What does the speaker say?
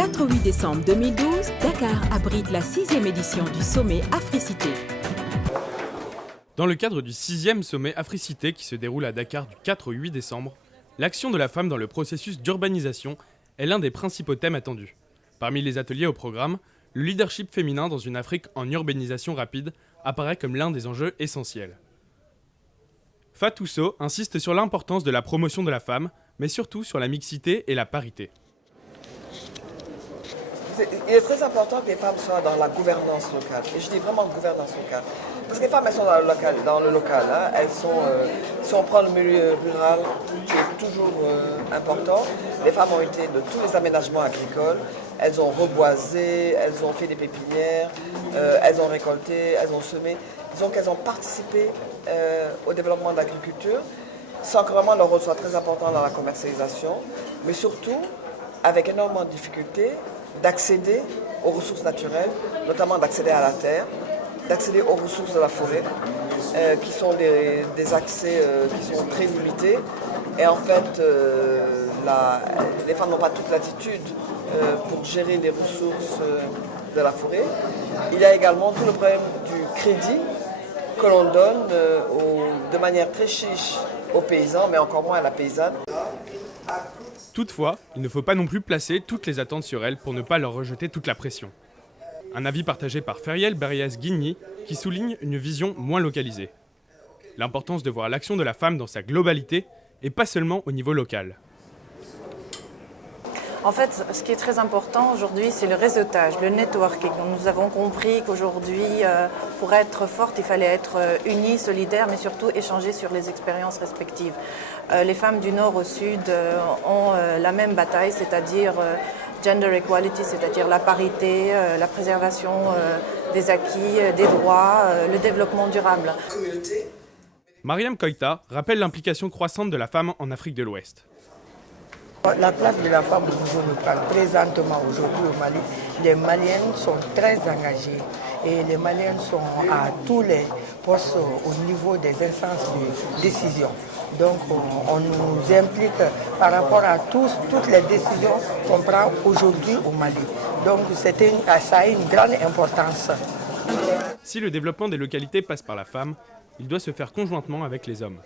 4 au 8 décembre 2012, Dakar abrite la 6e édition du sommet Africité. Dans le cadre du 6e sommet Africité qui se déroule à Dakar du 4 au 8 décembre, l'action de la femme dans le processus d'urbanisation est l'un des principaux thèmes attendus. Parmi les ateliers au programme, le leadership féminin dans une Afrique en urbanisation rapide apparaît comme l'un des enjeux essentiels. Fatou Sow insiste sur l'importance de la promotion de la femme, mais surtout sur la mixité et la parité. Il est très important que les femmes soient dans la gouvernance locale. Et je dis vraiment gouvernance locale. Parce que les femmes, elles sont dans le local. Hein. Elles sont, si on prend le milieu rural, qui est toujours important, les femmes ont été de tous les aménagements agricoles. Elles ont reboisé, elles ont fait des pépinières, elles ont récolté, elles ont semé. Disons qu'elles ont participé au développement de l'agriculture, sans que vraiment leur rôle soit très important dans la commercialisation, mais surtout avec énormément de difficultés d'accéder aux ressources naturelles, notamment d'accéder à la terre, d'accéder aux ressources de la forêt, qui sont des accès qui sont très limités. Et en fait, les femmes n'ont pas toute l'attitude pour gérer les ressources de la forêt. Il y a également tout le problème du crédit que l'on donne de manière très chiche aux paysans, mais encore moins à la paysanne. Toutefois, il ne faut pas non plus placer toutes les attentes sur elles pour ne pas leur rejeter toute la pression. Un avis partagé par Feriel Berriès-Guigny qui souligne une vision moins localisée. L'importance de voir l'action de la femme dans sa globalité et pas seulement au niveau local. En fait, ce qui est très important aujourd'hui, c'est le réseautage, le networking. Donc, nous avons compris qu'aujourd'hui, pour être forte, il fallait être unis, solidaires, mais surtout échanger sur les expériences respectives. Les femmes du Nord au Sud ont la même bataille, c'est-à-dire gender equality, c'est-à-dire la parité, la préservation des acquis, des droits, le développement durable. Mariam Koïta rappelle l'implication croissante de la femme en Afrique de l'Ouest. La place de la femme au niveau local, présentement aujourd'hui au Mali, les Maliennes sont très engagées et les Maliennes sont à tous les postes au niveau des instances de décision. Donc on nous implique par rapport à toutes les décisions qu'on prend aujourd'hui au Mali. Donc ça a une grande importance. Si le développement des localités passe par la femme, il doit se faire conjointement avec les hommes.